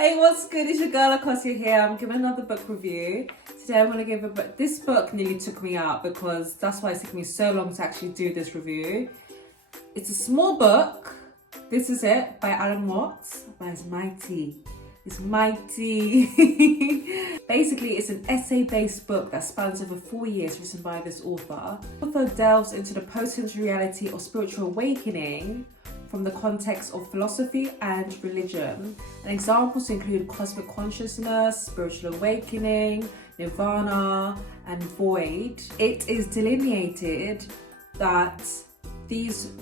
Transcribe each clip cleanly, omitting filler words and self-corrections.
Hey, what's good? It's your girl Akosia here. I'm giving another book review. Today I'm going to give a book. This book nearly took me out because that's why it took me so long to actually do this review. It's a small book. This is it by Alan Watts, but it's mighty. It's mighty. Basically, it's an essay-based book that spans over 4 years, written by this author. The author delves into the potent reality of spiritual awakening from the context of philosophy and religion. And examples include cosmic consciousness, spiritual awakening, nirvana, and void. It is delineated that these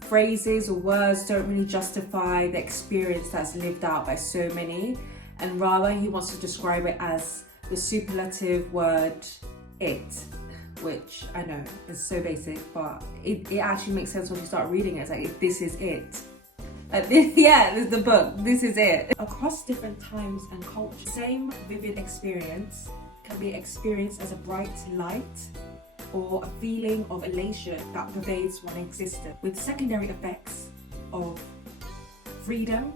phrases or words don't really justify the experience that's lived out by so many, and rather he wants to describe it as the superlative word it, which I know is so basic, but it actually makes sense when you start reading it. It's like, this is it. This is the book, this is it. Across different times and cultures, same vivid experience can be experienced as a bright light or a feeling of elation that pervades one's existence, with secondary effects of freedom,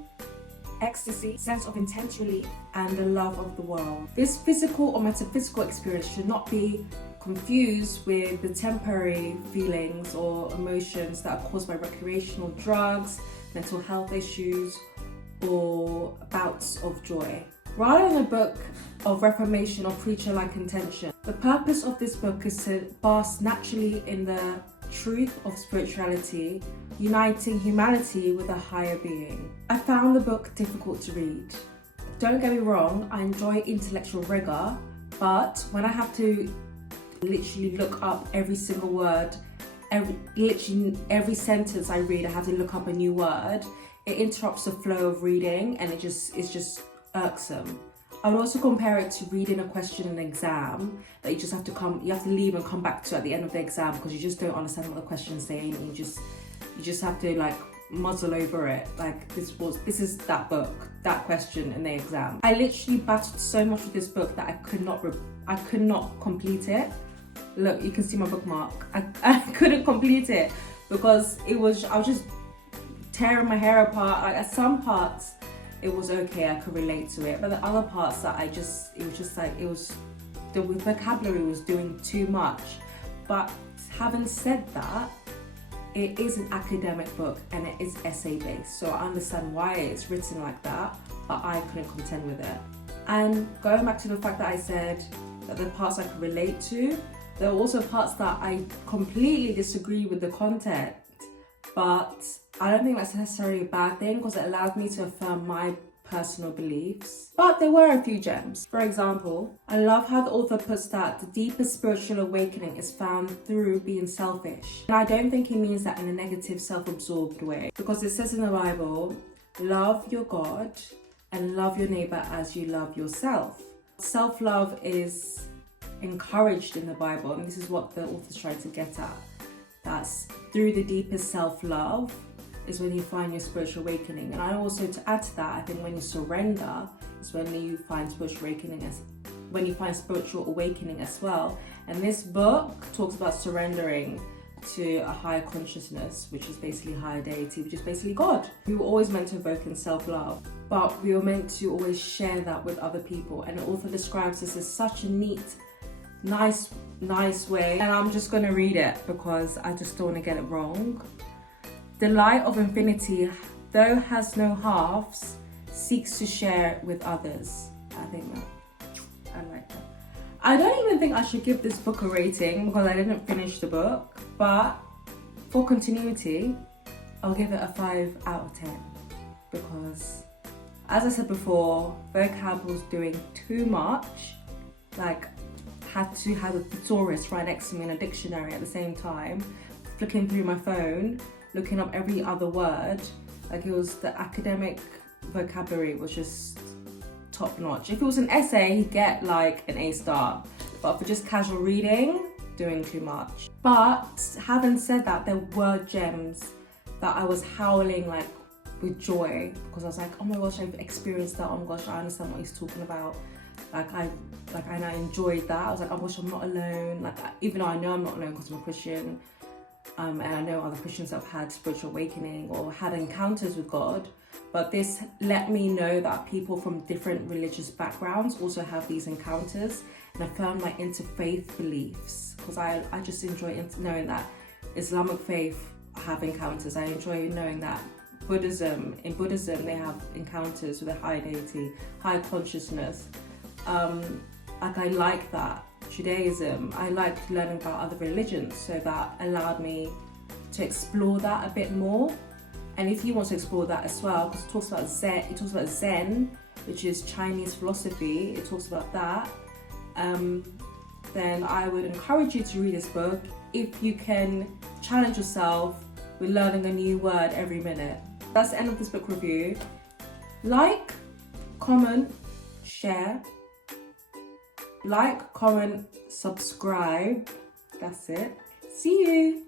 ecstasy, sense of intense relief, and the love of the world. This physical or metaphysical experience should not be confused with the temporary feelings or emotions that are caused by recreational drugs, mental health issues, or bouts of joy. Rather than a book of reformation or preacher-like intention, the purpose of this book is to bask naturally in the truth of spirituality, uniting humanity with a higher being. I found the book difficult to read. Don't get me wrong, I enjoy intellectual rigor, but when I have to literally look up every single word, every sentence I read, I have to look up a new word, it interrupts the flow of reading and it's just irksome. I would also compare it to reading a question in an exam that you have to leave and come back to at the end of the exam because you just don't understand what the question's saying, and you just have to like muzzle over it. Like this is that book, that question in the exam. I literally battled so much with this book that I could not complete it. Look, you can see my bookmark. I couldn't complete it because I was just tearing my hair apart. Like at some parts it was okay, I could relate to it, but the other parts that the vocabulary was doing too much. But having said that, it is an academic book and it is essay based, so I understand why it's written like that, but I couldn't contend with it. And going back to the fact that I said that the parts I could relate to, there are also parts that I completely disagree with the content, but I don't think that's necessarily a bad thing because it allowed me to affirm my personal beliefs. But there were a few gems. For example, I love how the author puts that the deepest spiritual awakening is found through being selfish. And I don't think he means that in a negative, self-absorbed way, because it says in the Bible, love your God and love your neighbor as you love yourself. Self-love is encouraged in the Bible, and this is what the author's trying to get at. That's through the deepest self-love is when you find your spiritual awakening. And I also, to add to that, I think when you surrender is when you find spiritual awakening as well. And this book talks about surrendering to a higher consciousness, which is basically higher deity, which is basically God. We were always meant to evoke in self-love, but we were meant to always share that with other people. And the author describes this as such a neat, nice way, and I'm just going to read it because I just don't want to get it wrong. The light of infinity, though has no halves, seeks to share it with others. I like that. I don't even think I should give this book a rating because I didn't finish the book, but for continuity, I'll give it a 5 out of 10 because, as I said before, vocab was doing too much. Like, had to have a thesaurus right next to me in a dictionary at the same time, flicking through my phone, looking up every other word. Like, it was, the academic vocabulary was just top notch. If it was an essay, you'd get like an A star, but for just casual reading, doing too much. But having said that, there were gems that I was howling like with joy because I was like, oh my gosh, I've experienced that. Oh my gosh, I understand what he's talking about. And I enjoyed that. I was like, oh gosh, I'm not alone. Like, even though I know I'm not alone because I'm a Christian, and I know other Christians that have had spiritual awakening or had encounters with God, But this let me know that people from different religious backgrounds also have these encounters, and I found my interfaith beliefs, because I just enjoy knowing that Islamic faith have encounters. I enjoy knowing that in Buddhism they have encounters with a high deity, high consciousness. I like that. Judaism, I like learning about other religions, so that allowed me to explore that a bit more. And if you want to explore that as well, because it talks about Zen, which is Chinese philosophy, it talks about that, then I would encourage you to read this book if you can challenge yourself with learning a new word every minute. That's the end of this book review. Like, comment, share. Like, comment, subscribe. That's it. See you.